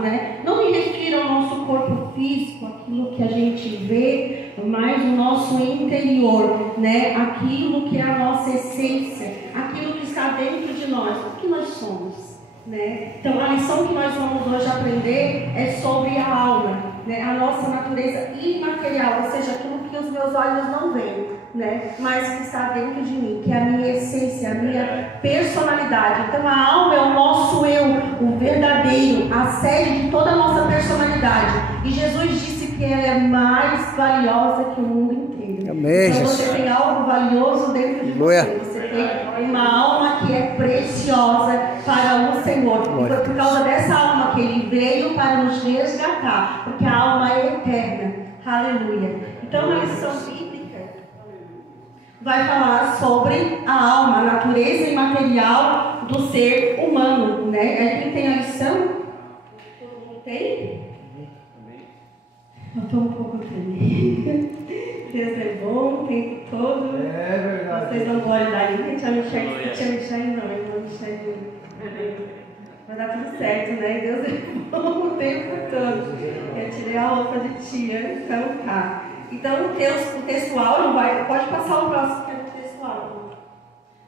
né? Não me refiro ao nosso corpo físico, aquilo que a gente vê, mas o nosso interior, né? Aquilo que é a nossa essência, aquilo que está dentro de nós, o que nós somos, né? Então a lição que nós vamos hoje aprender é sobre a alma, né? A nossa natureza imaterial, ou seja, aquilo que os meus olhos não veem, né? Mas que está dentro de mim, que é a minha essência, a minha personalidade. Então a alma é o nosso eu, o verdadeiro, a sede de toda a nossa personalidade. E Jesus disse que ela é mais valiosa que o mundo inteiro. Amém, então você tem algo valioso dentro de você. Você tem uma alma que é preciosa para o Senhor. E foi por causa dessa alma que Ele veio para nos resgatar, porque a alma é eterna. Aleluia. Então a lição bíblica vai falar sobre a alma, a natureza imaterial do ser humano, né? Quem tem a lição? Todo mundo tem? Eu estou um pouco tremendo. Deus é bom o tempo todo. É verdade. Vocês não podem dar aí. Tia Michelle não, irmã Michelle. Vai dar tudo certo, né? Deus é bom o tempo todo. Eu tirei a roupa de tia, então tá. Então o textual vai. Pode passar o próximo, que é o textual.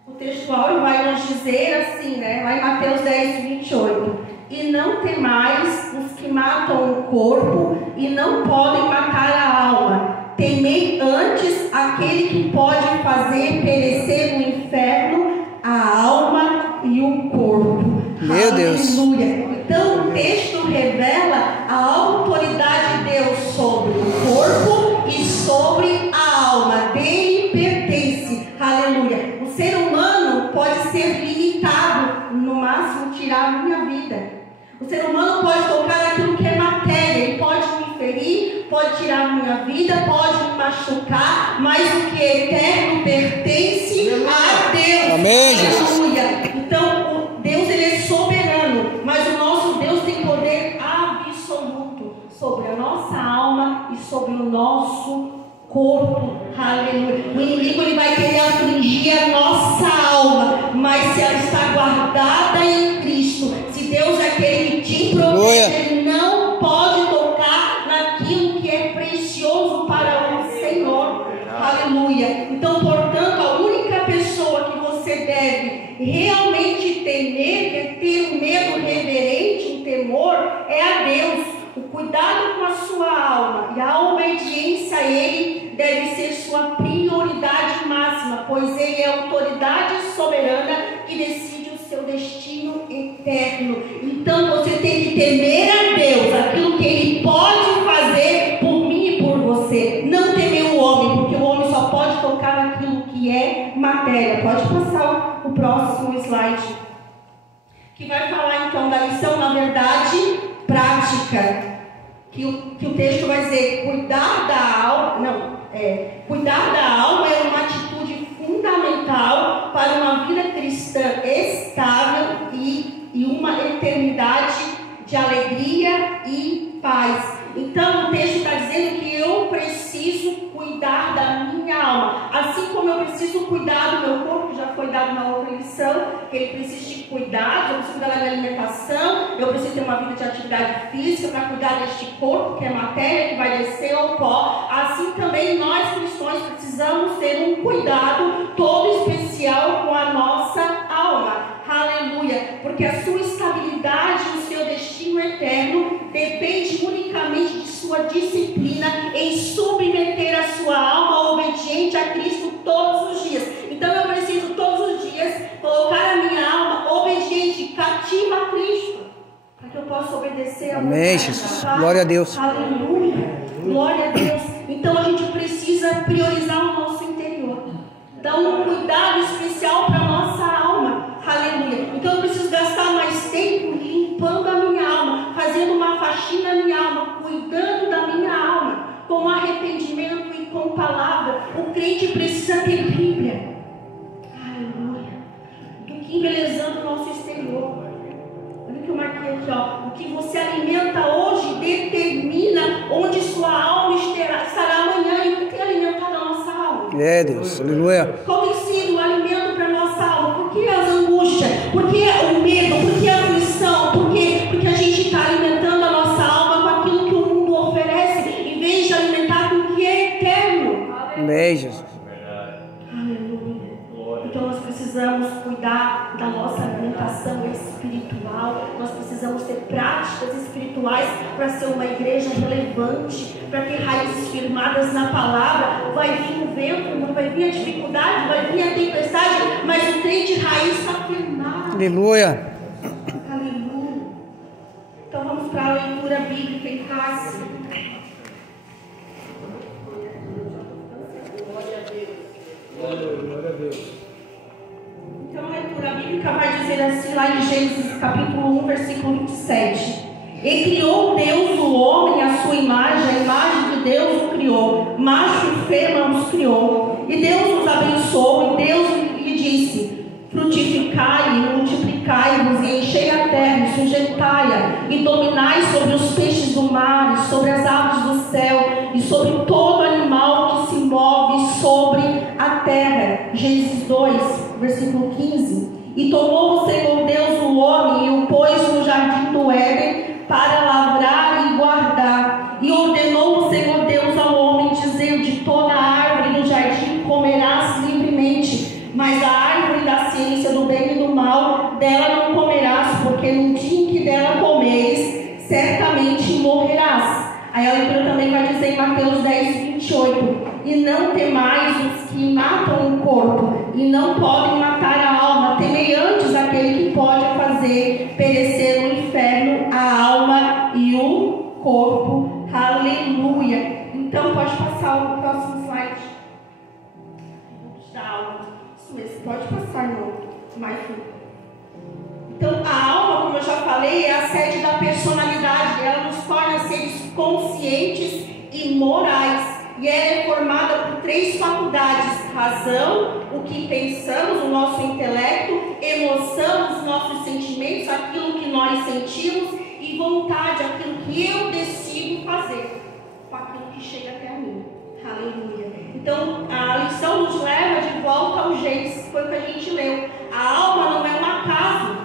O textual vai nos dizer assim, né? Lá em Mateus 10, 28. E não temais os que matam o corpo e não podem matar a alma. Temei antes aquele que pode fazer perecer no inferno a alma e o corpo. Meu Deus. Aleluia. Então o texto revela a autoridade de Deus sobre o corpo e sobre a alma. Dele pertence. Aleluia. O ser humano pode ser limitado, no máximo tirar a minha vida. O ser humano pode tocar aquilo que é matéria, ele pode me ferir, pode tirar a minha vida, pode me machucar, mas o que é eterno pertence a Deus. Amém, Jesus. Aleluia. Então, Deus ele é soberano, mas o nosso Deus tem poder absoluto sobre a nossa alma e sobre o nosso corpo. Aleluia. O inimigo ele vai querer afligir a nossa alma, mas se ela está guardada em Cristo, se Deus é aquele que te protege, ele não pode tocar naquilo que é precioso para o Senhor. Aleluia. Então, portanto, a única pessoa que você deve realmente temer, que é ter um medo reverente, um temor, é a Deus. O cuidado com a sua alma e a obediência a Ele deve ser sua prioridade máxima, pois Ele é a autoridade soberana que decide o seu destino eterno. Então você tem que temer a Deus, aquilo que Ele pode fazer por mim e por você. Não temer o homem, porque o homem só pode tocar naquilo que é matéria. Pode passar o próximo slide, que vai falar então da lição, na verdade, prática. Que o texto vai dizer, cuidar da alma é uma atitude fundamental para uma vida cristã estável e uma eternidade de alegria e paz. Então o texto está dizendo que eu preciso cuidar da minha alma, assim como eu preciso cuidar do meu corpo, que já foi dado na outra lição, que ele precisa de cuidado, eu preciso cuidar da minha alimentação, eu preciso ter uma vida de atividade física para cuidar deste corpo, que é matéria, que vai descer ao pó. Assim também nós cristãos precisamos ter um cuidado todo especial com a nossa alma. Aleluia, porque a sua estabilidade, o seu destino eterno depende unicamente de sua disciplina em submeter a sua alma obediente a Cristo todos os dias. Então eu preciso todos os dias colocar a minha alma obediente, cativa a Cristo, para que eu possa obedecer a Amém, Jesus. Glória a Deus. Aleluia, glória a Deus. Então a gente precisa priorizar o nosso interior, dar um cuidado especial para a nossa alma. Aleluia. Então eu preciso gastar mais tempo limpando a minha alma, fazendo uma faxina na minha alma, cuidando da minha alma, com arrependimento e com palavra. O crente precisa ter Bíblia. Aleluia. Do que embelezando o nosso exterior. Olha o que eu marquei aqui, ó. O que você alimenta hoje determina onde sua alma estará amanhã. E o que tem alimentado a nossa alma? É, Deus. Aleluia. Qual tem sido o alimento para a nossa alma? Por que as angústias? Por que o medo? Por que a aflição? Por quê? Porque a gente está está alimentando a nossa alma com aquilo que o mundo oferece, em vez de alimentar com o que é eterno. Amém, Jesus. Aleluia. Então nós precisamos cuidar da nossa alimentação espiritual. Nós precisamos ter práticas espirituais para ser uma igreja relevante, para ter raízes firmadas na palavra. Vai vir o vento, vai vir a dificuldade, vai vir a tempestade, mas o trem de raiz está firmado. Aleluia. Aleluia. Então vamos para a leitura bíblica em casa. Glória a Deus. Então a leitura bíblica vai dizer assim lá em Gênesis capítulo 1, versículo 27. E criou Deus o homem à sua imagem, a imagem de Deus o criou, macho e fêmea os criou. E Deus os abençoou, e Deus lhe disse: frutificai e multiplicai-vos, e enchei a terra, e sujeitai-a, e dominai sobre os peixes do mar, e sobre as aves do céu, e sobre todo animal que se move sobre a terra. Gênesis 2, versículo 15. E tomou o Senhor Deus o homem, e o pôs no jardim do Éden, para lavrar e guardar. E ordenou o Senhor Deus ao homem, dizendo: de toda árvore do jardim comerás livremente, mas a árvore da ciência do bem e do mal, dela não comerás, porque no dia em que dela comeres, certamente morrerás. Aí a leitura também vai dizer em Mateus 10, 28: e não temais os que matam o corpo, e não podem matar a alma, temei antes aquele que pode fazer perecer no inferno a alma e o corpo. Aleluia. Então pode passar o próximo slide. Da alma. Isso, pode passar no mais um. Então a alma, como eu já falei, é a sede da personalidade. Ela nos torna seres conscientes e morais. E ela é formada por 3 faculdades: razão, o que pensamos, o nosso intelecto; emoção, os nossos sentimentos, aquilo que nós sentimos; e vontade, aquilo que eu decido fazer com aquilo que chega até a mim. Aleluia. Então a lição nos leva de volta ao Gênesis, foi o que a gente leu. A alma não é um acaso.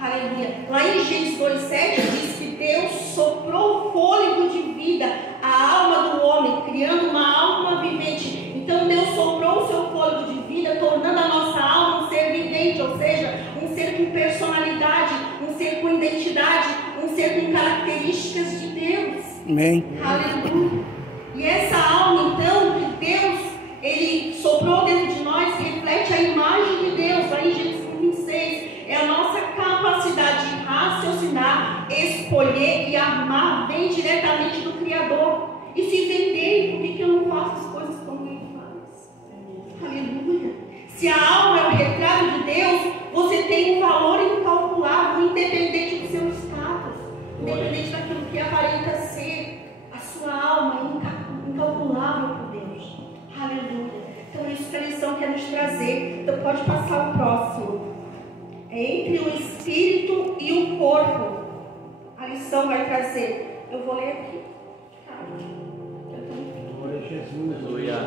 Aleluia. Lá em Gênesis 2,7 diz que Deus soprou fôlego de vida à alma do homem, criando uma alma vivente. Então Deus soprou o seu fôlego de vida, tornando a nossa alma um ser vivente, ou seja, um ser com personalidade, um ser com identidade, um ser com características de Deus. Amém. Aleluia. E essa alma, então, que Deus, Ele soprou dentro de nós, reflete a imagem de Deus. Lá em Gênesis 26, é a nossa capacidade de raciocinar, escolher e amar, vem diretamente do Criador. E se vender, por que eu não faço as coisas como Ele faz? Aleluia. Se a alma é o retrato de Deus, você tem um valor incalculável, independente do seu status, independente daquilo que aparenta ser. A sua alma é incalculável por Deus. Aleluia. Então é isso que a lição quer nos trazer. Então pode passar o próximo. É entre o espírito e o corpo. A lição vai trazer. Eu vou ler aqui. Glória a Jesus. Aleluia.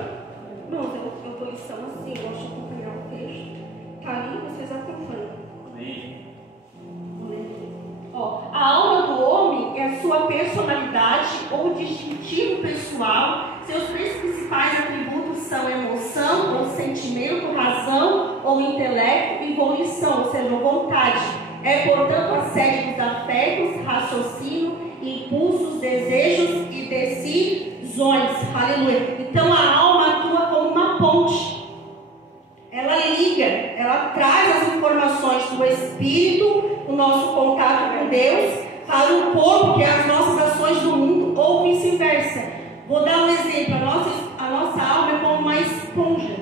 Não, eu dou lição assim, eu gosto de acompanhar o texto. Está ali, vocês acompanham. Amém. Ó, a alma do homem é a sua personalidade ou distintivo pessoal. Seus 3 principais atributos são emoção ou sentimento, razão ou intelecto e volição, ou seja, vontade. É, portanto, a sede dos afetos, raciocínio, impulsos, desejos e decisões. Aleluia. Então a alma atua como uma ponte. Ela liga, ela traz as informações do espírito, o nosso contato com Deus, para o corpo, que é as nossas ações do mundo, ou vice-versa. Vou dar um exemplo. A nossa alma é como uma esponja,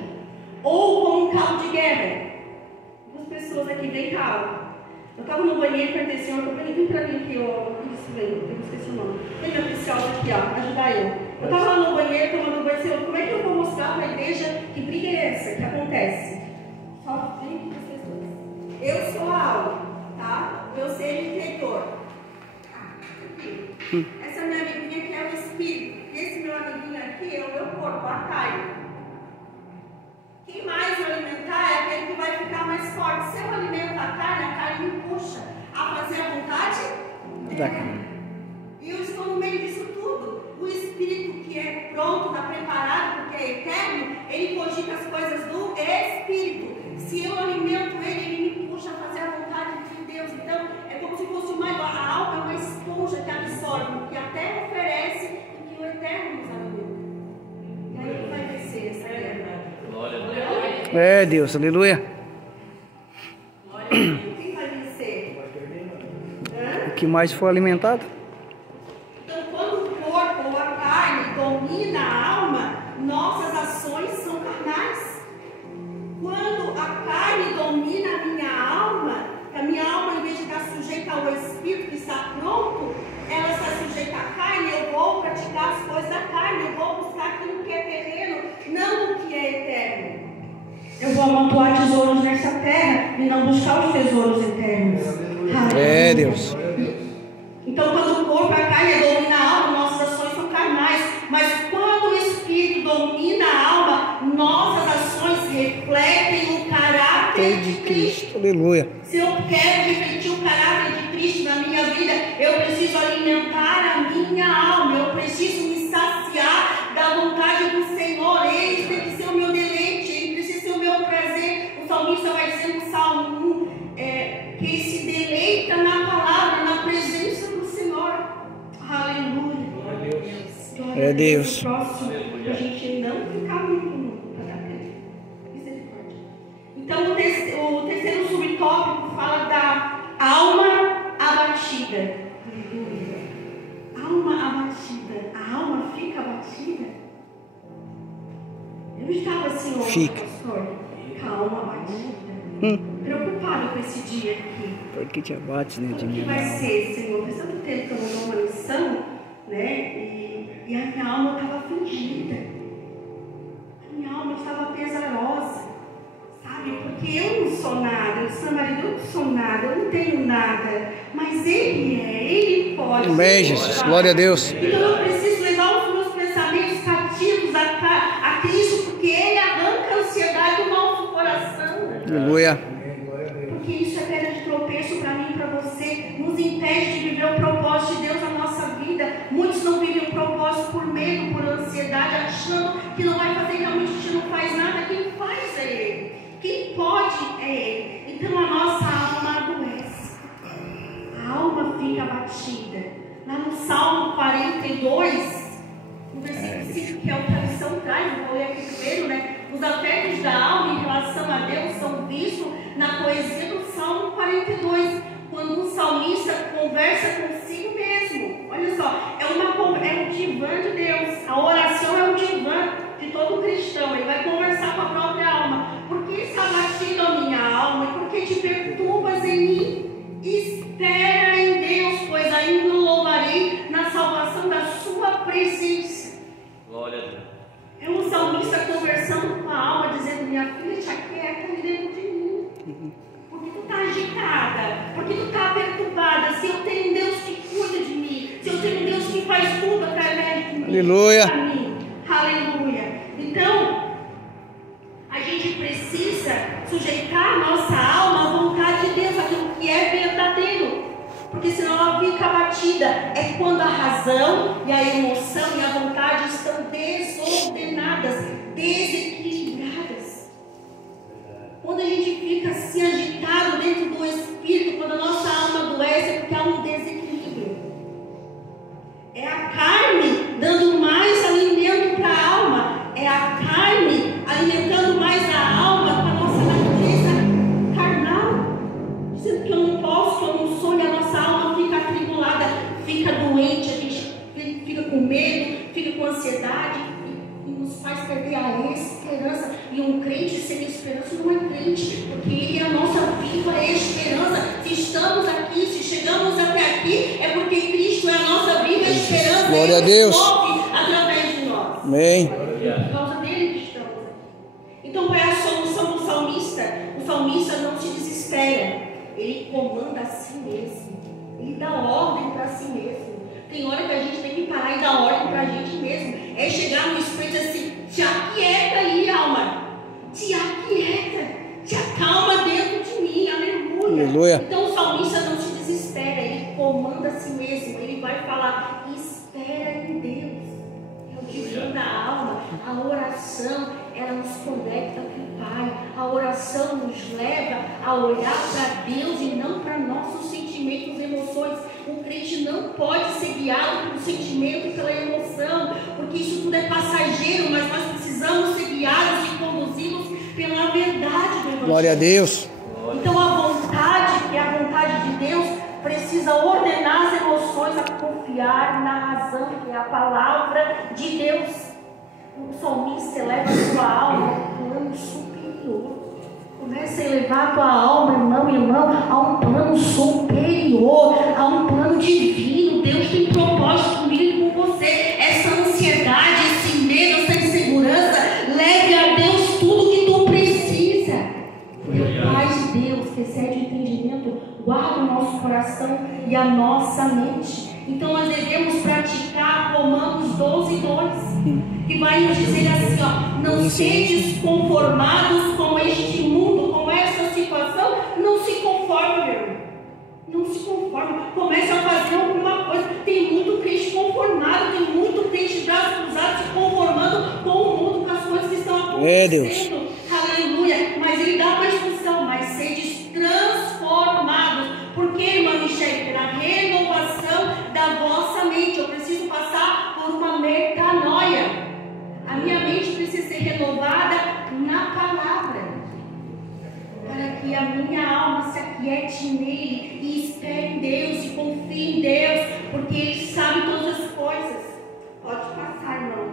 ou como um cabo de guerra. Duas pessoas aqui, vem cá. Eu estava no banheiro e perguntei: Senhor, vem pra mim aqui, eu esqueci o nome. Vem meu preciosa aqui, ó, ajudar eu. Eu estava lá no banheiro, tomando banho, Senhor, como é que eu vou mostrar para a igreja que briga é essa que acontece? Só vem aqui vocês dois. Eu sou a alma, tá? Eu ser interior. Essa minha amiguinha aqui é o espírito. E esse meu amiguinho aqui é o meu corpo, a carne. Quem mais eu alimentar é aquele que vai ficar mais forte. Se eu alimento a carne me puxa a fazer a vontade da carne. meio disso tudo, o espírito que é pronto, está preparado, porque é eterno, ele cogita as coisas do espírito. Se eu alimento ele me puxa a fazer a vontade de Deus. Então, é como se fosse a alma é uma esponja que absorve o que a terra oferece e que o eterno nos alimenta. E aí ele vai vencer essa guerra. É Deus, aleluia. Quem vai vencer? O que mais for alimentado? Então, quando o corpo ou a carne domina a alma, nossas ações são carnais. Quando a carne domina a minha alma, em vez de estar sujeita ao espírito que está pronto, ela está sujeita à carne. Eu vou praticar as coisas da carne, eu vou buscar aquilo que é terreno, não o que é eterno. Eu vou amontoar tesouros nessa terra e não buscar os tesouros eternos. É Deus. Então, quando o corpo, a carne domina a alma, nossas ações são carnais. Mas quando o espírito domina a alma, nossas ações refletem o caráter de Cristo. Aleluia. Se eu quero refletir o caráter de Cristo na minha vida, eu preciso alimentar a minha alma. Eu preciso me saciar da vontade do Senhor. Ele tem que ser o meu deleite, ele precisa ser o meu prazer. O salmista vai dizer no Salmo 1 que ele se deleita na palavra, na presença do Senhor. Aleluia. É Deus. Próximo, a gente não ficar muito no caráter. Misericórdia. Então, o terceiro subtópico fala da alma abatida. Alma abatida. A alma fica abatida? Eu estava assim hoje, pastor, com a alma abatida. Preocupado com esse dia aqui. Porque te abate, né? O que vai ser, Senhor? Faz tanto tempo que eu não dou uma lição, né? E a minha alma estava afligida. A minha alma estava pesarosa. Sabe? Porque eu não sou nada. Eu sou marido, eu não sou nada. Eu não tenho nada. Mas Ele é. Ele pode. Amém, Jesus. Glória a Deus. Então eu preciso levar os meus pensamentos cativos a Cristo, porque Ele arranca a ansiedade do nosso coração. Aleluia. Porque isso é pedra de tropeço para mim e para você. Nos impede de viver o propósito de Deus na nossa vida. Muitos não vivem o propósito por medo, por ansiedade, achando que não vai fazer, realmente a gente não faz nada. Quem faz é Ele. Quem pode é Ele. Então a nossa alma adoece. A alma fica abatida. Lá no Salmo 42, no versículo 5, que é o que a lição traz, eu vou ler aqui primeiro, né? Os afetos da alma em relação a Deus são vistos na poesia do Salmo 42, quando um salmista conversa consigo mesmo. Olha só, é um divã de Deus. A oração é um divã de todo cristão. Ele vai conversar com a própria alma. Por que está abatido a minha alma? E por que te perturbas em mim? Espera em Deus, pois ainda louvarei na salvação da sua presença. Glória a Deus. É um salmista conversando com a alma, dizendo: minha filha, te aquieta ali dentro de mim. Porque tu está agitada, porque tu está perturbada. Se eu tenho um Deus que cuida de mim, se eu tenho um Deus que faz tudo através de mim. Aleluia. Para mim. Aleluia. Então, a gente precisa sujeitar a nossa alma à vontade de Deus, aquilo que é verdadeiro. Porque senão ela fica abatida. É quando a razão e a emoção e a vontade estão desordenadas, desequilibradas. Quando a gente fica assim agitado dentro do espírito, quando a nossa alma adoece, é porque há um desequilíbrio. É a carne dando mais alimento para a alma. É a carne alimentando mais a alma com a nossa natureza carnal. Dizendo que eu não posso, que eu não sou, e a nossa alma fica atribulada, fica doente, a gente fica com medo, fica com ansiedade, e nos faz perder a esperança. E um crente sem esperança não é crente, porque ele é a nossa viva esperança. Se estamos aqui, se chegamos até aqui, é porque Cristo é a nossa viva esperança. Glória a Deus. Através de nós. Amém. Por causa dele que estamos aqui. Então, qual é a solução do salmista? O salmista não se desespera. Ele comanda a si mesmo. Ele dá ordem para si mesmo. Tem hora que a gente tem que parar e dar ordem para a gente mesmo. É chegar no espírito assim: te aquieta aí, alma. Te aquieta. Te acalma dentro de mim. Aleluia. Aleluia. Então o salmista não se desespera. Ele comanda a si mesmo. Ele vai falar: espera A oração, ela nos conecta com o Pai. A oração nos leva a olhar para Deus e não para nossos sentimentos e emoções. O crente não pode ser guiado pelo sentimento e pela emoção, porque isso tudo é passageiro, mas nós precisamos ser guiados e conduzidos pela verdade do Evangelho. Glória a Deus. Então a vontade, que é a vontade de Deus, precisa ordenar as emoções a confiar na razão, que é a palavra de Deus. O salmista eleva a sua alma a um plano superior. Começa a elevar a tua alma, irmão e irmã, a um plano superior, a um plano divino. Deus tem propósito comigo e com você. Essa ansiedade, esse medo, essa insegurança, leve a Deus tudo que tu precisa. Porque a paz de Deus, que excede o entendimento, guarda o nosso coração e a nossa mente. Então nós devemos praticar Romanos 12:2, que vai nos dizer assim, ó: não sedes conformados com este mundo, com essa situação. Não se conforme, meu irmão. Não se conforme. Comece a fazer alguma coisa. Tem muito crente conformado, tem muito crente de braços cruzados se conformando com o mundo, com as coisas que estão acontecendo. Aleluia. Mas ele dá uma instrução: mas sedes transformados. Por que, irmã Michele? Pela renovação da vossa mente. Eu preciso passar por uma metanoia. A minha mente precisa ser renovada na palavra, para que a minha alma se aquiete nele e espere em Deus e confie em Deus, porque Ele sabe todas as coisas. Pode passar, irmão.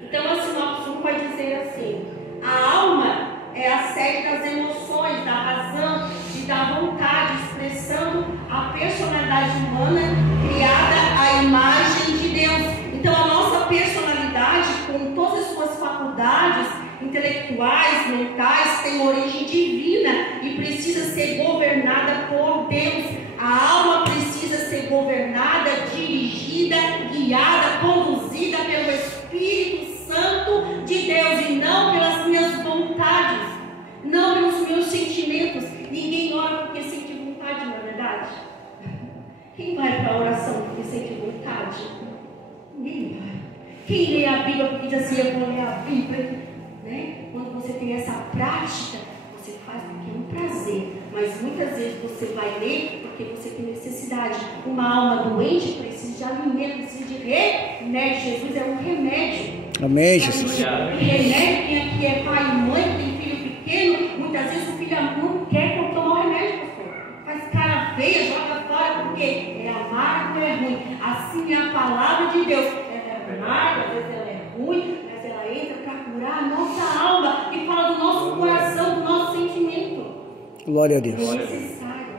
Então a sinopse 1 vai dizer assim: a alma é a sede das emoções, da razão e da vontade, expressando a personalidade humana criada à imagem de Deus. Então a nossa personalidade, com todas as suas faculdades intelectuais, mentais, tem origem divina e precisa ser governada por Deus. A alma precisa ser governada, dirigida, guiada, conduzida pelo Espírito Santo de Deus e não pelas minhas vontades, não pelos meus sentimentos. Ninguém ora porque sente vontade, não é verdade? Quem vai para a oração porque sente vontade? Ninguém vai. Quem lê a Bíblia porque diz assim: eu vou ler a Bíblia, né? Quando você tem essa prática, você faz porque é um prazer, mas muitas vezes você vai ler porque você tem necessidade. Uma alma doente precisa de alimento, precisa de remédio. Jesus é um remédio. Amém, Jesus. Remédio, quem aqui é pai e mãe, tem filho pequeno, muitas vezes o filho não quer tomar o remédio, pastor. Faz cara feia, joga fora, porque é amargo ou é ruim. Assim é a palavra de Deus. Ela é amarga, às vezes ela é ruim, mas ela entra para curar a nossa alma e fala do nosso coração, do nosso sentimento. Glória a Deus. É necessário.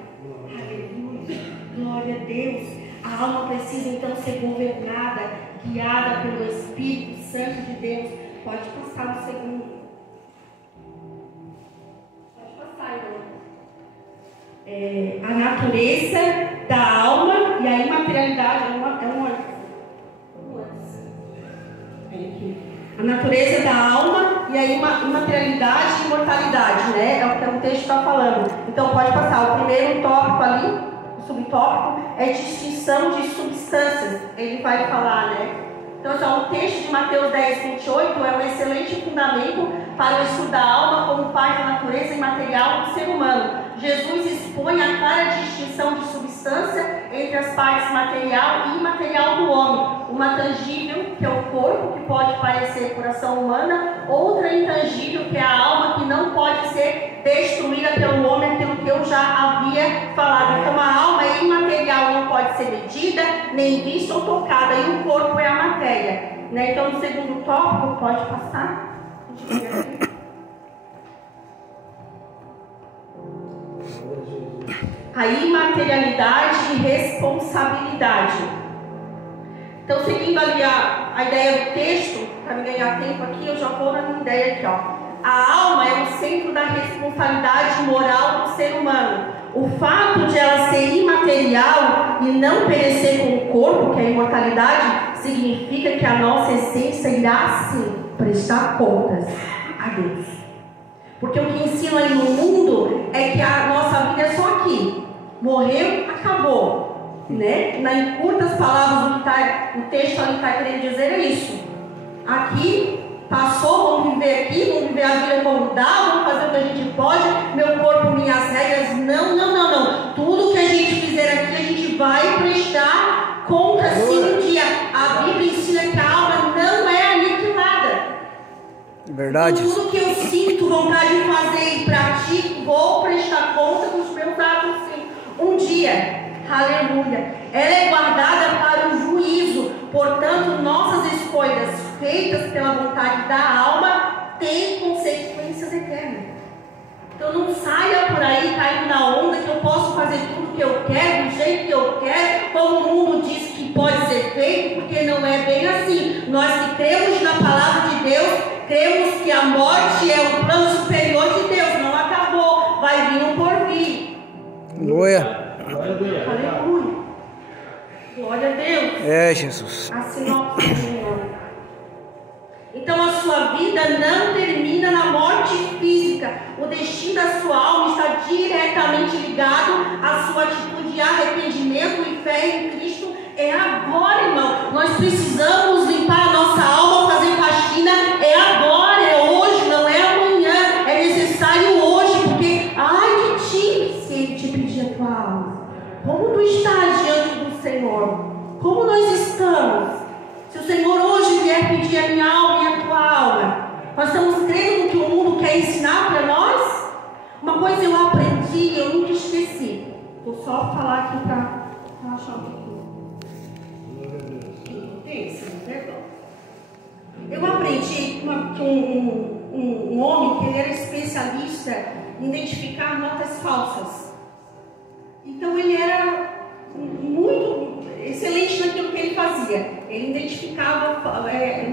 Aleluia. Glória a Deus. A alma precisa então ser governada, guiada pelo Espírito Santo de Deus. Pode passar no segundo. Pode passar, irmão. A natureza da alma e a imaterialidade a natureza da alma e a imaterialidade e imortalidade, né? É o que o texto está falando. Então pode passar. O primeiro tópico ali, o subtópico, é distinção de substâncias. Ele vai falar, né? Então, o texto de Mateus 10:28 é um excelente fundamento para o estudo da alma como parte da natureza imaterial do ser humano. Jesus expõe a clara distinção de substância entre as partes material e imaterial do homem. Uma tangível, que é o corpo, que pode parecer coração humana, outra intangível, que é a alma, que não pode ser destruída pelo homem, aquilo que eu já havia falado. Então a alma é imaterial, não pode ser medida, nem vista ou tocada, e o corpo é a matéria, né? Então no segundo tópico, pode passar. A imaterialidade e responsabilidade. Então, seguindo ali a ideia do texto, para me ganhar tempo aqui, eu já vou na minha ideia aqui, ó. A alma é o centro da responsabilidade moral do ser humano. O fato de ela ser imaterial e não perecer com o corpo, que é a imortalidade, significa que a nossa essência irá sim prestar contas a Deus. Porque o que ensina aí no mundo é que a nossa vida é só aqui. Morreu, acabou, né? Em curtas palavras, o texto ali está querendo dizer é isso. aqui, passou, vamos viver aqui, vamos viver a vida como dá, vamos fazer o que a gente pode, meu corpo, minhas regras. Não, não, não, não. Tudo que a gente fizer aqui, a gente vai prestar conta sim um dia. A Bíblia ensina que a alma não é aniquilada. Verdade. Então, tudo que eu sinto vontade de fazer e pratico, vou prestar conta dos meus atos sim. Um dia. Aleluia. Ela é guardada para o juízo. Portanto, nossas escolhas feitas pela vontade da alma têm consequências eternas. Então não saia por aí caindo na onda que eu posso fazer tudo o que eu quero, do jeito que eu quero, como o mundo diz que pode ser feito, porque não é bem assim. Nós que cremos na palavra de Deus, cremos que a morte é o plano superior de Deus, não acabou, vai vir um porvir. Aleluia. Aleluia. Glória a Deus. É, Jesus. A sinopse do Senhor. Então a sua vida não termina na morte física. O destino da sua alma está diretamente ligado à sua atitude de arrependimento e fé em Cristo. É agora, irmão. Nós precisamos limpar a nossa alma, fazer faxina. É agora, é hoje, não é amanhã. É necessário hoje, porque ai de ti, se Ele te pedir a tua alma. Como tu estás diante do Senhor? Como nós estamos? Se o Senhor hoje vier pedir a minha alma e a tua alma, nós estamos crendo no que o mundo quer ensinar para nós? Uma coisa eu aprendi e eu nunca esqueci. Vou só falar aqui para achar um pouquinho. Perdão. Eu aprendi que um homem que ele era especialista em identificar notas falsas. Então ele era muito excelente naquilo que ele fazia. Ele identificava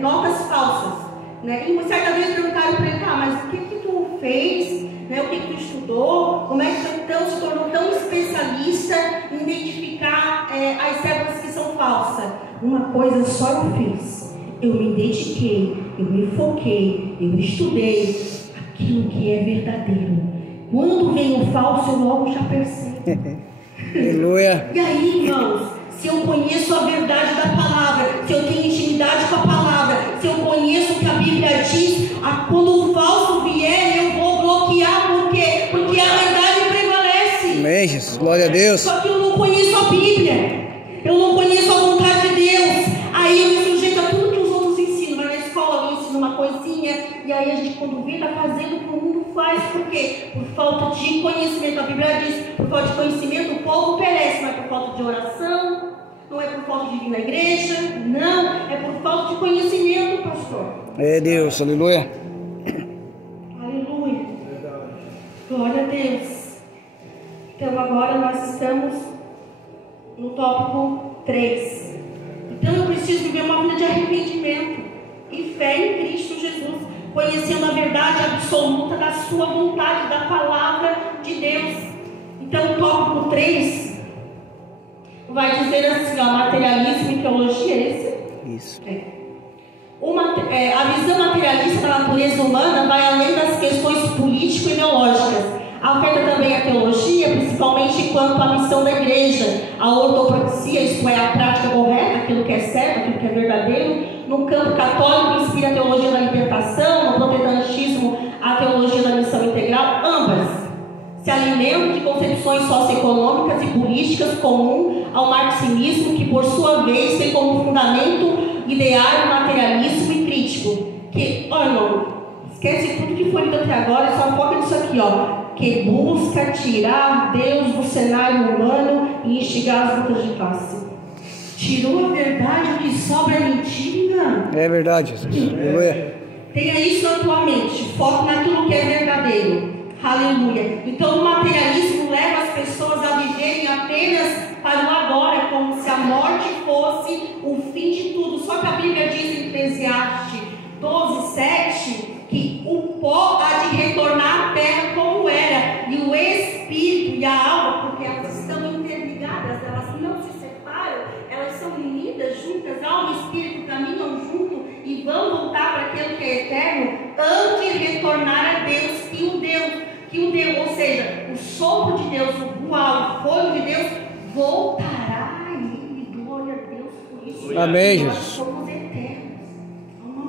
notas falsas, né? E certa vez perguntaram para ele: mas o que tu fez, né? O que tu estudou? Como é que tu então se tornou tão especialista em identificar as células que são falsas? Uma coisa só eu fiz: eu me dediquei, eu me foquei, eu estudei aquilo que é verdadeiro. Quando vem o falso, eu logo já percebo. Aleluia. E aí, irmãos, se eu conheço a verdade da palavra, se eu tenho intimidade com a palavra, se eu conheço o que a Bíblia diz, quando o falso vier, eu vou bloquear. Por quê? Porque a verdade prevalece. Amém, Jesus. Glória a Deus. Só que eu não conheço a Bíblia, eu não conheço a vontade de Deus. Aí eu me sujeito a tudo que os outros ensinam. Vai na escola, eu ensino uma coisinha, e aí a gente, quando vê, está fazendo o que o mundo faz. Por quê? Por falta de conhecimento. A Bíblia diz: por falta de conhecimento o povo perece. Não é por falta de oração, não é por falta de vir na igreja, não, é por falta de conhecimento, pastor. É Deus, aleluia. Aleluia. Glória a Deus. Então agora nós estamos no tópico 3. Então eu preciso viver uma vida de arrependimento e fé em Cristo Jesus, conhecendo a verdade absoluta da sua vontade, da palavra de Deus. Então o tópico 3 vai dizer assim, materialismo e teologia, esse? Isso. A visão materialista da natureza humana vai além das questões político-ideológicas. Afeta também a teologia, principalmente quanto à missão da igreja, a ortopraxia, isto é, a prática correta, aquilo que é certo, aquilo que é verdadeiro. No campo católico, inspira a teologia da libertação, no protestantismo, a teologia da missão integral, ambas se alimentam de concepções socioeconômicas e políticas comum ao marxismo, que por sua vez tem como fundamento ideário, materialismo e crítico. Que, olha, não, esquece tudo que foi lido até agora, só foca nisso aqui, ó. Que busca tirar Deus do cenário humano e instigar as lutas de classe. Tirou a verdade, o que sobra é mentira e engano. É verdade, Jesus. Aleluia. Tenha isso na tua mente, foque naquilo que é verdadeiro. Aleluia. Então o materialismo leva as pessoas a viverem apenas para o agora, como se a morte fosse o fim de tudo. Só que a Bíblia diz em Eclesiastes 12:7 que o pó há de retornar à terra como era, e o espírito e a alma, porque elas estão interligadas, elas não se separam, elas são unidas juntas, alma e espírito caminham junto e vão voltar para aquilo que é eterno, antes de retornar a Deus, que o Deus, ou seja, o sopro de Deus, o rual, o fogo de Deus, voltará a ele. Glória a Deus por isso. Amém, nós Jesus. somos eternos. Há uma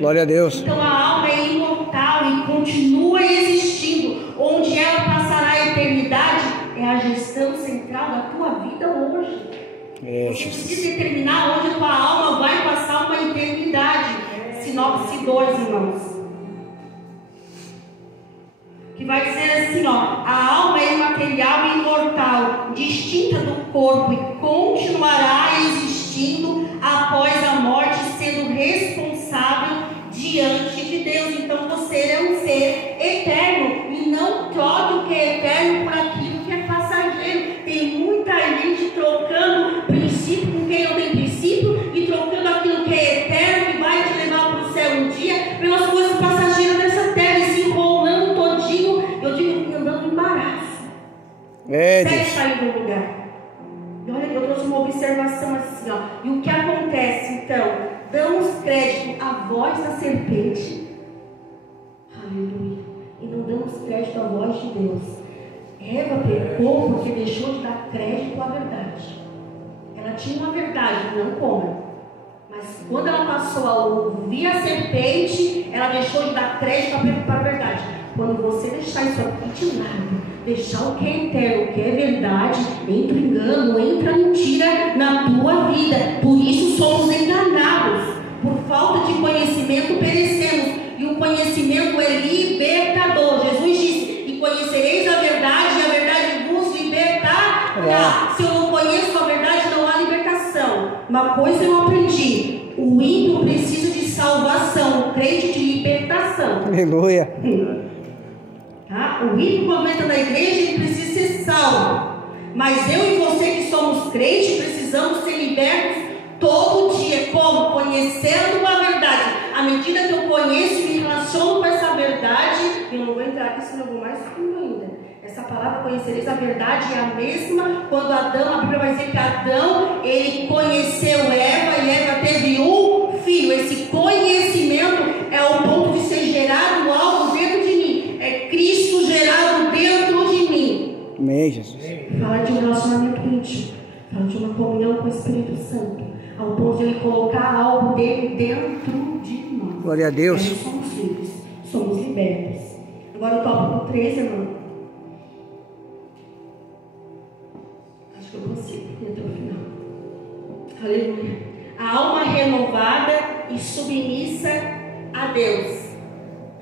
Glória a Deus. Então a alma é imortal e continua existindo. Onde ela passará a eternidade é a gestão central da tua vida hoje. Você precisa determinar onde a tua alma vai passar uma eternidade. Sinopse 2, irmãos. Que vai dizer assim, ó: a alma é imaterial e imortal, distinta do corpo, e continuará existindo após a morte, sendo responsável diante de Deus. Então você é um ser eterno, e não troque o que é eterno por aquilo que é passageiro. Tem muita gente trocando princípio com quem não tem princípio, e trocando aquilo que é eterno, que vai te levar para o céu um dia, pelas coisas passageiras dessa terra, e se enrolando todinho. Eu digo, andando em embaraço. Segue saindo do lugar. E olha, eu trouxe uma observação assim, ó. E o que acontece então? Damos crédito à voz da serpente, aleluia, e não damos crédito à voz de Deus. Eva pecou porque deixou de dar crédito à verdade. Ela tinha uma verdade, não como. Mas quando ela passou a ouvir a serpente, ela deixou de dar crédito para a verdade. Quando você deixar isso aqui de lado, deixar o que é eterno, o que é verdade, entra engano, entra mentira na tua vida. Por isso somos enganados. Por falta de conhecimento perecemos. E o conhecimento é libertador. Jesus disse: e conhecereis a verdade, e a verdade vos libertará. Se eu não conheço a verdade, não há libertação. Uma coisa eu aprendi: o ímpio precisa de salvação, o crente de libertação. Aleluia. Tá? O ímpio, quando entra na igreja, ele precisa ser salvo. Mas eu e você que somos crentes, precisamos ser libertos todo dia. Como? Conhecendo a verdade. À medida que eu conheço e me relaciono com essa verdade, eu não vou entrar aqui, senão eu vou mais fundo ainda. Essa palavra conhecereis a verdade é a mesma quando Adão, a Bíblia vai dizer que Adão, ele conheceu Eva, e Eva teve um filho. Esse conhecimento é o ponto de ser gerado algo dentro de mim. É Cristo gerado dentro de mim. Amém, Jesus. Fala de um relacionamento íntimo, fala de uma comunhão com o Espírito Santo, ao ponto de ele colocar algo dele dentro de nós. Glória a Deus. Nós somos livres, somos libertos. Agora o tópico 3, irmão. Acho que eu consigo ir até o final. Aleluia. A alma renovada e submissa a Deus.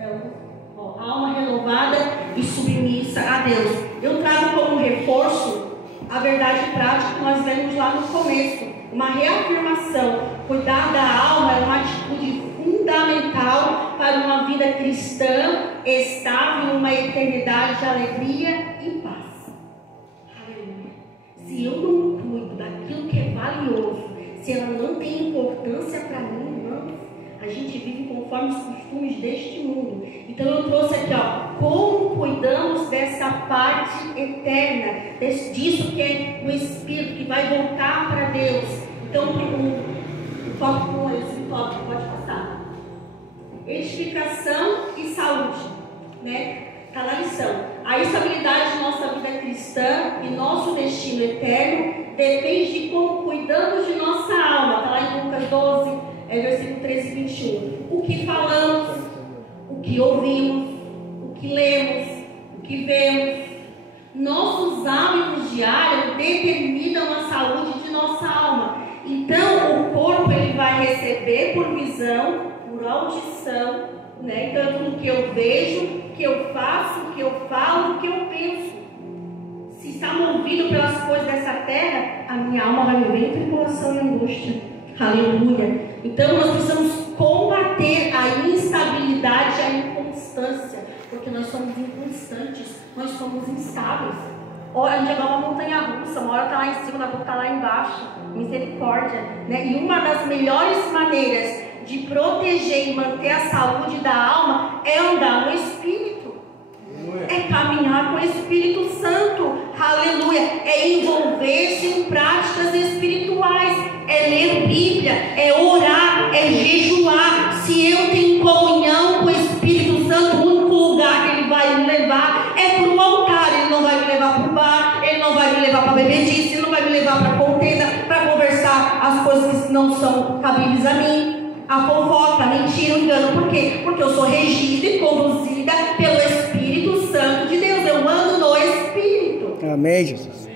A alma renovada e submissa a Deus. Eu trago como reforço a verdade prática que nós lemos lá no começo. Uma reafirmação. Cuidar da alma é uma atitude fundamental para uma vida cristã estável, uma eternidade de alegria e paz. Aleluia. Se eu não cuido daquilo que é valioso, se ela não tem importância para mim, irmãos, a gente vive conforme os costumes deste mundo. Então eu trouxe aqui, ó, como cuidamos dessa parte eterna, disso que é o Espírito, que vai voltar para Deus. Então o tópico 1 é esse tópico, pode passar. Edificação e saúde, né? Está na lição. A estabilidade de nossa vida cristã e nosso destino eterno depende de como cuidamos de nossa alma. Está lá em Lucas 12, versículo 13 e 21. O que falamos, o que ouvimos, o que lemos, o que vemos. Nossos hábitos diários determinam a saúde de nossa alma. Então, o corpo ele vai receber por visão, por audição, né? Então, tudo que eu vejo, que eu faço, que eu falo, que eu penso. Se está movido pelas coisas dessa terra, a minha alma vai viver em tribulação e angústia. Aleluia. Então, nós precisamos combater a instabilidade e a inconstância, porque nós somos inconstantes, nós somos instáveis. A gente é igual uma montanha russa, uma hora está lá em cima, outra está lá embaixo. Misericórdia, né? E uma das melhores maneiras de proteger e manter a saúde da alma é andar no Espírito, é caminhar com o Espírito Santo, aleluia, é envolver-se em práticas espirituais, é ler Bíblia, é orar, é jejuar. Se eu tenho comunhão com o Espírito Santo, o único lugar que Ele vai me levar é para o altar. Ele não vai me levar para o bar, Ele não vai me levar para bebedice, Ele não vai me levar para contenda, para conversar as coisas que não são cabíveis a mim. a fofoca, a mentira, o engano. Por quê? Porque eu sou regida e conduzida pelo Espírito Santo de Deus. Eu ando no Espírito. Amém, Jesus.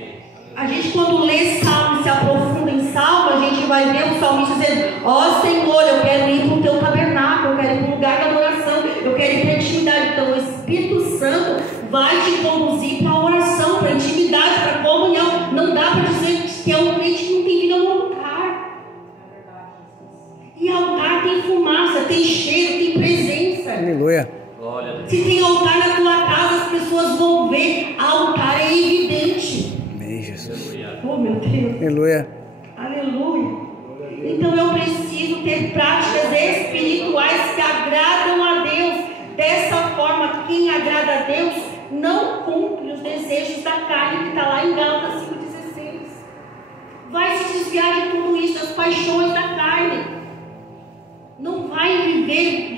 A gente, quando lê Salmo e se aprofunda em Salmo, a gente vai ver o salmista dizendo: ó Senhor, eu quero ir para o teu tabernáculo, eu quero ir para o lugar da adoração, eu quero ir para a intimidade. Então o Espírito Santo vai te conduzir para a oração, para a intimidade, para a comunhão. Não dá para dizer que é um crente que não tem vida no altar. E altar tem fumaça, tem cheiro, tem presença. Aleluia. Se tem altar na tua casa, as pessoas vão ver. Altar é evidente. Amém, Jesus. Oh, meu Deus. Aleluia. Aleluia. Então eu preciso ter práticas espirituais que agradam a Deus. Dessa forma, quem agrada a Deus não cumpre os desejos da carne, que está lá em Gálatas 5,16. Vai se desviar de tudo isso, das paixões da carne. Não vai viver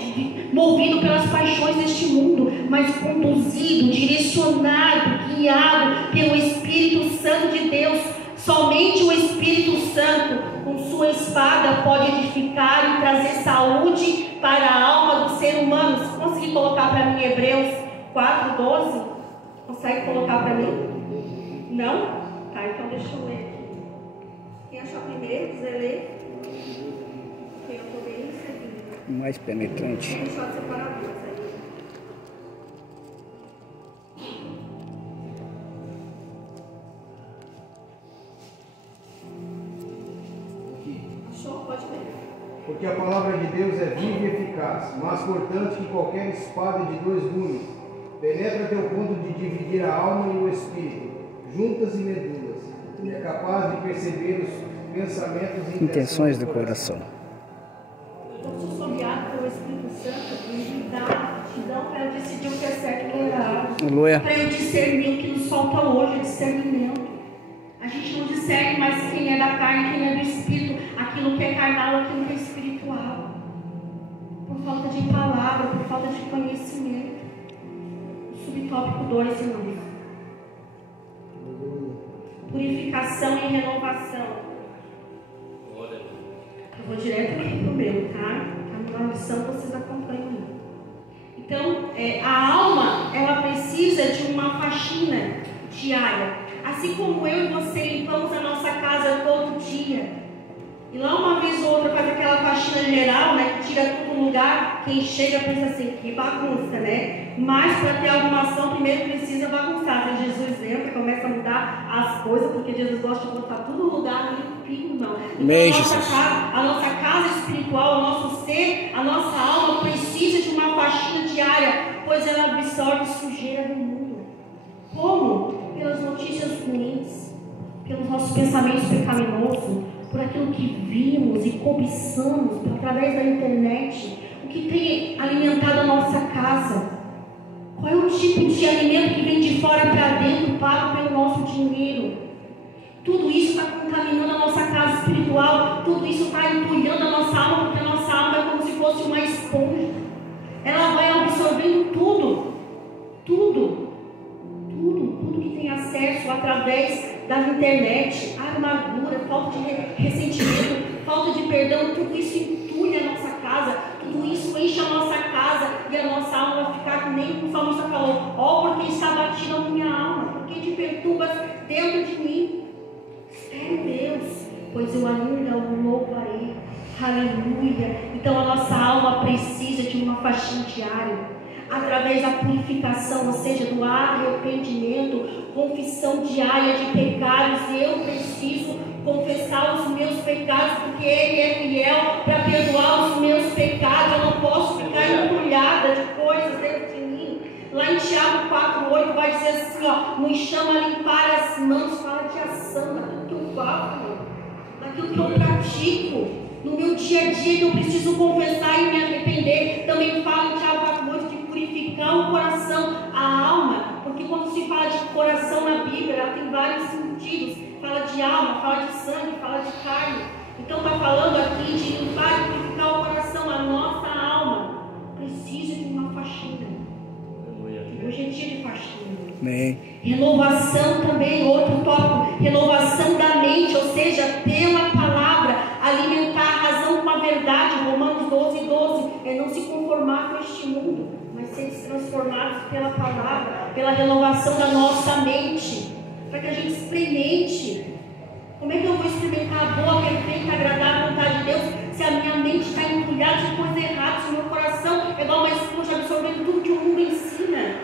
movido pelas paixões deste mundo, mas conduzido, direcionado, guiado pelo Espírito Santo de Deus. Somente o Espírito Santo, com sua espada, pode edificar e trazer saúde para a alma do ser humano. Se conseguir colocar para mim Hebreus 4,12, consegue colocar para mim? Não? Tá, então deixa eu ler aqui. Quem achar primeiro, quiser ler? Porque eu estou bem seguindo. Mais penetrante. Deixa eu separar duas aí. Pode ler. Porque a palavra de Deus é viva e eficaz, mais cortante que qualquer espada de 2 gumes, penetra até o ponto de dividir a alma e o espírito, juntas e medulas, e é capaz de perceber os pensamentos e Intenções do coração. Eu sou guiado pelo Espírito Santo e me dá aptidão para eu decidir o que é certo e o que é errado. Aleluia. Para eu discernir o que nos falta hoje, é discernimento. A gente não discerne mais quem é da carne, quem é do Espírito, aquilo que é carnal, aquilo que é espiritual. Por falta de palavra, por falta de conhecimento. Subtópico 2, irmãos. Purificação e renovação. Eu vou direto aqui para o meu, tá? Tá na lição, vocês acompanham. Então, a alma, ela precisa de uma faxina diária. Assim como eu e você limpamos a nossa casa todo dia. E lá uma vez ou outra faz aquela faxina geral, né? Que tira tudo do lugar. Quem chega pensa assim, que bagunça, né? Mas para ter alguma ação, primeiro precisa bagunçar. Então, Jesus entra, começa a mudar as coisas, porque Jesus gosta de botar tudo no lugar limpinho, não. Então a nossa casa espiritual, o nosso ser, a nossa alma precisa de uma faxina diária, pois ela absorve sujeira do mundo. Como? Pelas notícias ruins, pelos nossos pensamentos pecaminosos, por aquilo que vimos e cobiçamos através da internet, o que tem alimentado a nossa casa. Qual é o tipo de alimento que vem de fora para dentro, pago pelo nosso dinheiro? Tudo isso está contaminando a nossa casa espiritual, tudo isso está entulhando a nossa alma, porque a nossa alma é como se fosse uma esponja. Ela vai absorvendo tudo que tem acesso através da internet, amargura, falta de ressentimento, falta de perdão, tudo isso entulha a nossa casa, tudo isso enche a nossa casa e a nossa alma vai ficar que nem o salmista falou: ó, porque está batida a minha alma, porque te perturbas dentro de mim. Espere Deus, pois eu ainda o louvarei. Aleluia. Então a nossa alma precisa de uma faxina diária, através da purificação, ou seja, do arrependimento, confissão diária de pecados. Eu preciso confessar os meus pecados, porque Ele é fiel para perdoar os meus pecados. Eu não posso ficar entulhada de coisas dentro de mim. Lá em Tiago 4,8 vai dizer assim, ó: nos chama a limpar as mãos, fala de ação, daquilo que eu falo, daquilo que eu pratico. No meu dia a dia, que eu preciso confessar e me arrepender. Também fala em Tiago 4,8 de purificar o coração, a alma, porque quando se fala de coração na Bíblia, ela tem vários sentidos. Fala de alma, fala de sangue, fala de carne. Então está falando aqui de limpar e purificar o coração. A nossa alma precisa de uma faxina. Hoje é dia de faxina. Amém. Renovação também, outro tópico. Renovação da mente, ou seja, pela palavra, alimentar a razão com a verdade. Romanos ser transformados pela palavra, pela renovação da nossa mente, para que a gente experimente. Como é que eu vou experimentar a boa, perfeita, agradável vontade de Deus se a minha mente está entulhada de coisas erradas, se o meu coração é igual uma esponja absorvendo tudo que o mundo ensina?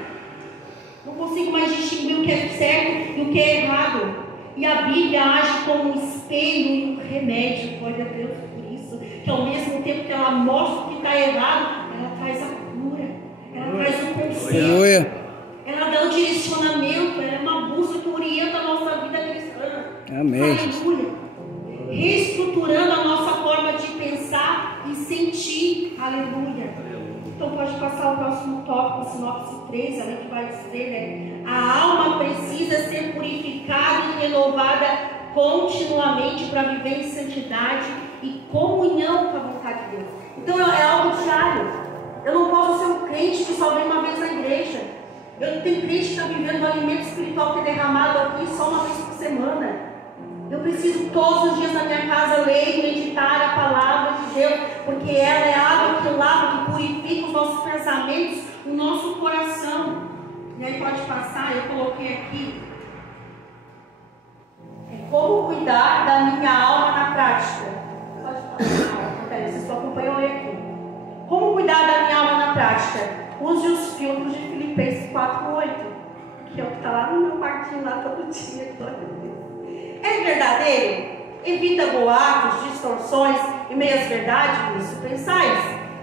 Não consigo mais distinguir o que é certo e o que é errado. E a Bíblia age como um espelho e um remédio. Glória a Deus por isso. Que ao mesmo tempo que ela mostra o que está errado, ela traz a cura. Ela traz o conselho. Ela dá o direcionamento. Ela é uma bússola que orienta a nossa vida cristã. Amém. Aleluia. Reestruturando a nossa forma de pensar e sentir. Aleluia. Então pode passar o próximo tópico, sinopse 3, ali que vai dizer, né? A alma precisa ser purificada e renovada continuamente para viver em santidade e comunhão com a vontade de Deus. Então é algo diário. Eu não posso ser um crente que só vem uma vez na igreja. Eu não tenho crente que está vivendo o alimento espiritual que é derramado aqui só uma vez por semana. Eu preciso todos os dias na minha casa ler e meditar a palavra de Deus, porque ela é água que lava, que purifica os nossos pensamentos, o nosso coração. E aí pode passar, eu coloquei aqui. Como cuidar da minha alma na prática. Pode passar, vocês só acompanham aqui. Como cuidar da minha alma na prática? Use os filtros de Filipenses 4:8, que é o que está lá no meu quartinho lá todo dia. Glória a Deus. É verdadeiro? Evita boatos, distorções e meias-verdades, nisso pensais.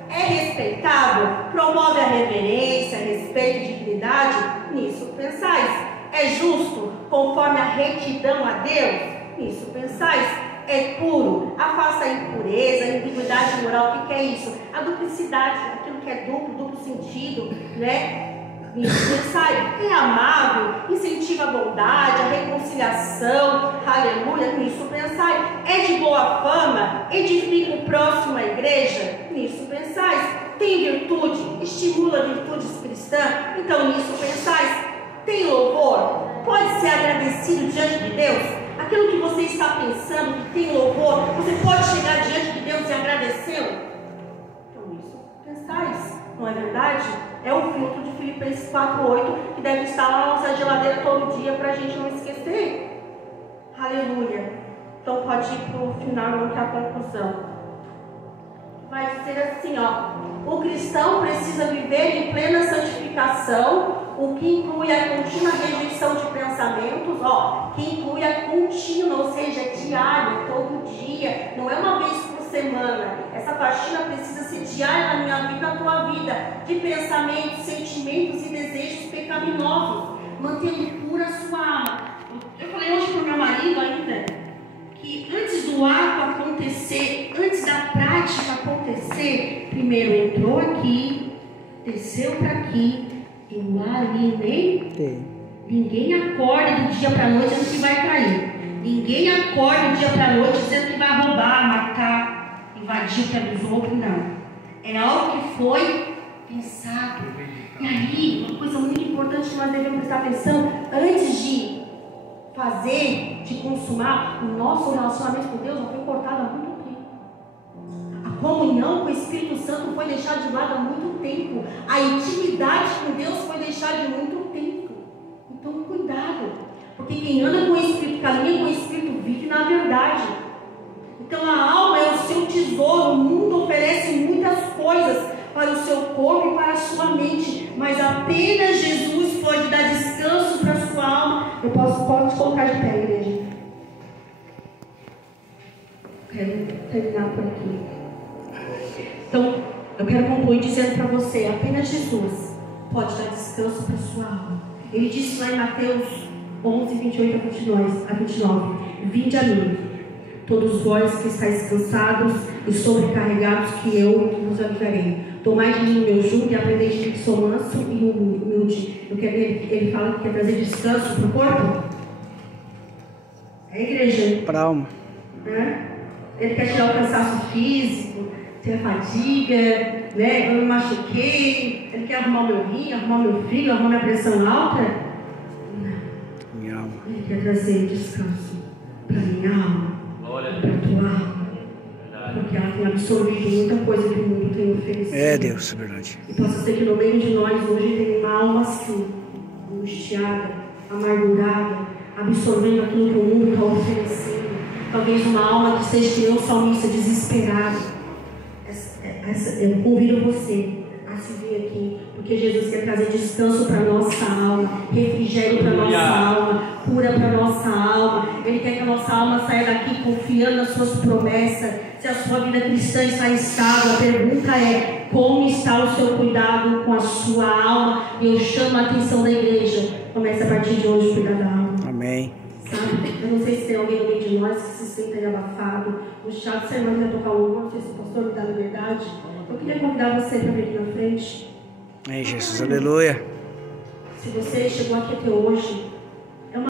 É respeitável? Promove a reverência, respeito e dignidade, nisso pensais. É justo, conforme a retidão a Deus, nisso pensais. É puro, afasta a impureza, a ambiguidade moral. O que é isso? A duplicidade, aquilo que é duplo sentido, né? É amável, incentiva a bondade, a reconciliação, aleluia, nisso pensai. É de boa fama, edifica o próximo à igreja, nisso pensais. Tem virtude, estimula virtudes cristãs, então nisso pensais. Tem louvor, pode ser agradecido diante de Deus. Aquilo que você está pensando que tem louvor, você pode chegar diante de Deus e agradecê-lo. Então nisso pensais, não é verdade? É o filtro de Filipenses 4:8 que deve estar lá na nossa geladeira todo dia para a gente não esquecer. Aleluia. Então pode ir para o final, não que é a conclusão. Vai dizer assim, ó. O cristão precisa viver em plena santificação, o que inclui a contínua rejeição de pensamentos, ó, que inclui a contínua, ou seja, diária, todo dia, não é uma vez por semana. Essa faxina precisa ser diária na minha vida, na tua vida, de pensamentos, sentimentos e desejos pecaminosos, mantendo pura a sua alma. Eu falei hoje para o meu marido ainda que antes do ato acontecer, antes da prática acontecer, primeiro entrou aqui, desceu para aqui, eu ali nem. Ninguém acorda do dia para a noite dizendo que vai trair. Ninguém acorda do dia para a noite dizendo que vai roubar, matar, invadir o que é dos outros, não. É algo que foi pensado. E aí, uma coisa muito importante que nós devemos prestar atenção, antes de fazer, de consumar, o nosso relacionamento com Deus não foi cortado há muito tempo. A comunhão com o Espírito Santo foi deixada de lado há muito tempo. A intimidade com Deus foi deixada de muito tempo. Então, cuidado. Porque quem anda com o Espírito, caminha com o Espírito, vive na verdade. Então, a alma é o seu tesouro. O mundo oferece muitas coisas para o seu corpo e para a sua mente. Mas apenas Jesus pode dar descanso para a sua alma. Eu pode colocar de pé, igreja. Quero terminar por aqui. Então, eu quero concluir dizendo para você, apenas Jesus pode dar descanso para a sua alma. Ele disse lá em Mateus 11, 28 a 29, vinde a mim, todos vós que estáis cansados e sobrecarregados, que eu vos aliviarei. Tomai de mim o meu jugo e aprendei de mim que sou manso e humilde. Ele fala que quer trazer descanso para o corpo. É, igreja? Para a alma. Ele quer tirar o cansaço físico, ter fadiga, né? Eu me machuquei. Ele quer arrumar o meu rim, arrumar o meu fígado, arrumar minha pressão alta. Não. Minha alma. Ele quer trazer descanso para minha alma, para a tua alma. Porque ela tem absorvido muita coisa que o mundo tem oferecido. É, Deus, verdade. E possa ser que no meio de nós hoje tem uma alma assim, angustiada, amargurada, absorvendo aquilo que o mundo está oferecendo. Talvez uma alma que esteja que nem um salmista, desesperado. Eu convido você a se vir aqui, porque Jesus quer trazer descanso para a nossa alma, refrigério para a nossa alma, cura para a nossa alma. Ele quer que a nossa alma saia daqui confiando nas suas promessas. Se a sua vida cristã está estável, a pergunta é: como está o seu cuidado com a sua alma? E eu chamo a atenção da igreja. Comece a partir de hoje a cuidar da alma. Amém. Sabe? Eu não sei se tem alguém no meio de nós que se sente aí abafado. O Thiago Sermão vai tocar o louvor, não sei se o pastor me dá liberdade. Eu queria convidar você para vir aqui na frente. Amém, Jesus, aleluia. Se você chegou aqui até hoje